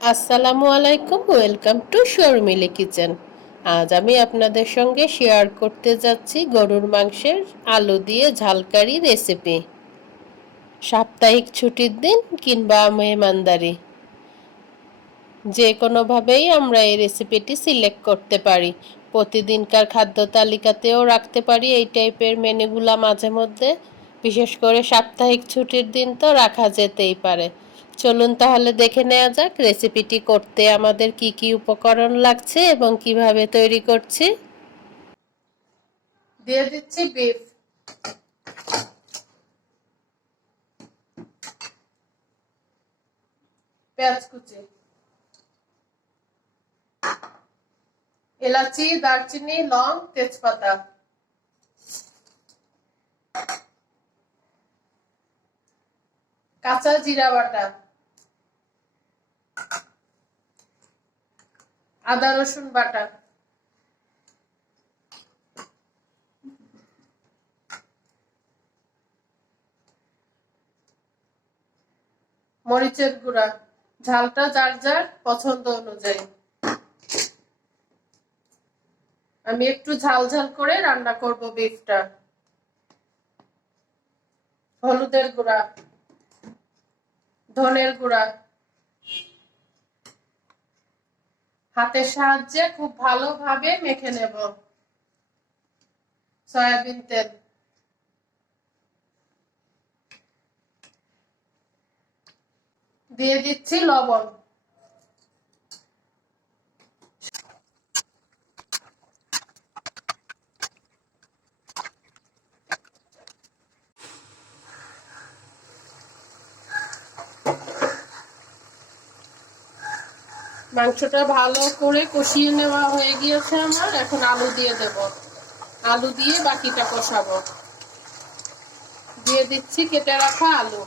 আসসালামু আলাইকুম, welcome to Sharmili kitchen. আজ আমি আপনাদের সঙ্গে শেয়ার করতে যাচ্ছি গরুর মাংসের আলু দিয়ে ঝালকারি রেসিপি। সাপ্তাহিক ছুটির দিন কিংবা মেহমানদারি, যে কোনোভাবেই আমরা এই রেসিপিটি সিলেক্ট করতে পারি। প্রতিদিনকার খাদ্য তালিকাতেও রাখতে পারি এই টাইপের মেনুগুলা মাঝে মধ্যে। বিশেষ করে সাপ্তাহিক ছুটির দিন তো রাখা যেতেই পারে। চলুন তাহলে দেখে নেওয়া যাক রেসিপিটি করতে আমাদের কি কি উপকরণ লাগছে এবং কিভাবে তৈরি করছি। দিয়ে দিচ্ছি বিফ, পেঁয়াজ কুচি, এলাচি, দারচিনি, লং, তেজপাতা, কাঁচা জিরা বাটা, আদা রসুন বাটা, মরিচের গুঁড়া, ঝালটা যার যার পছন্দ অনুযায়ী। আমি একটু ঝাল ঝাল করে রান্না করব বিফটা। হলুদের গুঁড়া, ধনের গুঁড়া, হাতের সাহায্যে খুব ভালোভাবে মেখে নেব। সয়াবিন তেল, দিয়ে দিচ্ছি লবণ। মাংসটা ভালো করে কষিয়ে নেওয়া হয়ে গিয়েছে আমার। এখন আলু দিয়ে দেব, আলু দিয়ে বাকিটা কষাবো। দিয়ে দিচ্ছি কেটে রাখা আলু,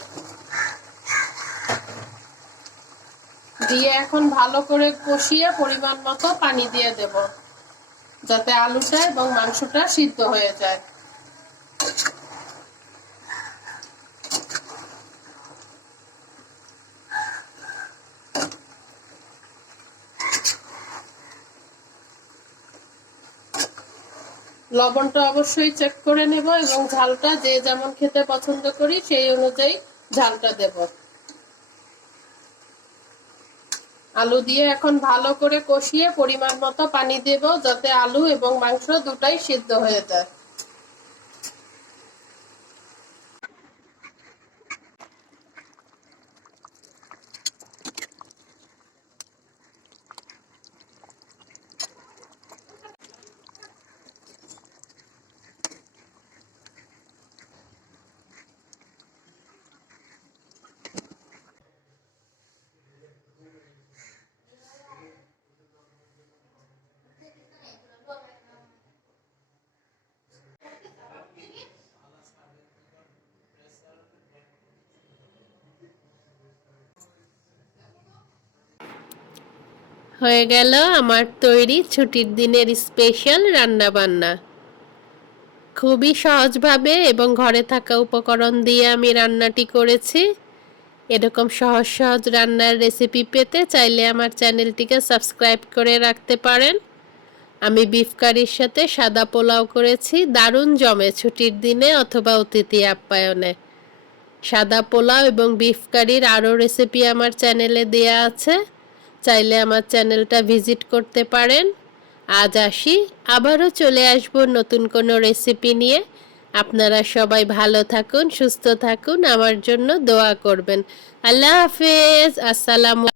দিয়ে এখন ভালো করে কষিয়ে পরিমাণ মতো পানি দিয়ে দেব, যাতে আলুটা এবং মাংসটা সিদ্ধ হয়ে যায়। লবণটা অবশ্যই চেক করে নেব এবং ঝালটা যে যেমন খেতে পছন্দ করি সেই অনুযায়ী ঝালটা দেব। আলু দিয়ে এখন ভালো করে কষিয়ে পরিমাণ মতো পানি দেব, যাতে আলু এবং মাংস দুটাই সিদ্ধ হয়ে যায়। হয়ে গেল আমার তৈরি ছুটির দিনের স্পেশাল রান্না বান্না। খুবই সহজভাবে এবং ঘরে থাকা উপকরণ দিয়ে আমি রান্নাটি করেছি। এরকম সহজ সহজ রান্নার রেসিপি পেতে চাইলে আমার চ্যানেলটিকে সাবস্ক্রাইব করে রাখতে পারেন। আমি বিফ কারির সাথে সাদা পোলাও করেছি, দারুণ জমে ছুটির দিনে অথবা অতিথি আপ্যায়নে। সাদা পোলাও এবং বিফ কারির আরও রেসিপি আমার চ্যানেলে দেয়া আছে, চাইলে আমার চ্যানেলটা ভিজিট করতে পারেন। আজ আসি, আবারও চলে আসব নতুন কোনো রেসিপি নিয়ে। আপনারা সবাই ভালো থাকুন, সুস্থ থাকুন, আমার জন্য দোয়া করবেন। আল্লাহ হাফেজ, আসসালামু